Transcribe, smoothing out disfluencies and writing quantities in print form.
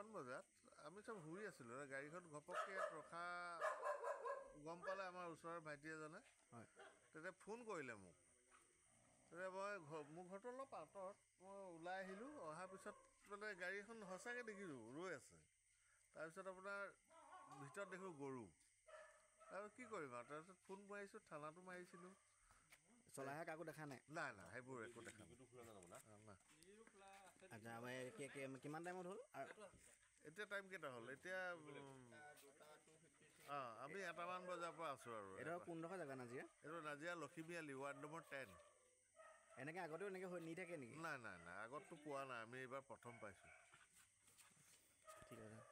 8মান বজাত আমি চব শুই আছিলোঁ গাড়ীখন ঘপককৈ ইয়াত ৰখা গম পালে আমাৰ ওচৰৰ ভাইটি এজনে হয় তেতিয়া ফোন কৰিলে মোক তেতিয়া মই মোৰ ঘৰটো অলপ আঁতৰত মই ওলাই আহিলোঁ অহাৰ পিছত মানে গাড়ীখন সঁচাকৈ দেখিছোঁ ৰৈ আছে তাৰপিছত আপোনাৰ ভিতৰত দেখোঁ গৰু আৰু কি কৰিম আৰু তাৰপিছত ফোন মাৰিছোঁ থানাটো মাৰিছিলোঁ চলাইহে কাকো দেখা নাই নাই নাই সেইবোৰ একো দেখা নাই আচ্ছা কিমান টাইমত হ'ল এতিয়া টাইম কেইটা হ'ল এতিয়া আমি 1টামান বজাৰ পৰা আছোঁ আৰু এইটো কোনডোখৰ জেগা নাজিৰা এইটো নাজিৰা লখিমী আলি ৱাৰ্ড নম্বৰ 10 এনেকৈ আগতেও এনেকৈ নি থাকে নেকি নাই আগততো পোৱা নাই আমি এইবাৰ প্ৰথম পাইছোঁ ঠিক আছে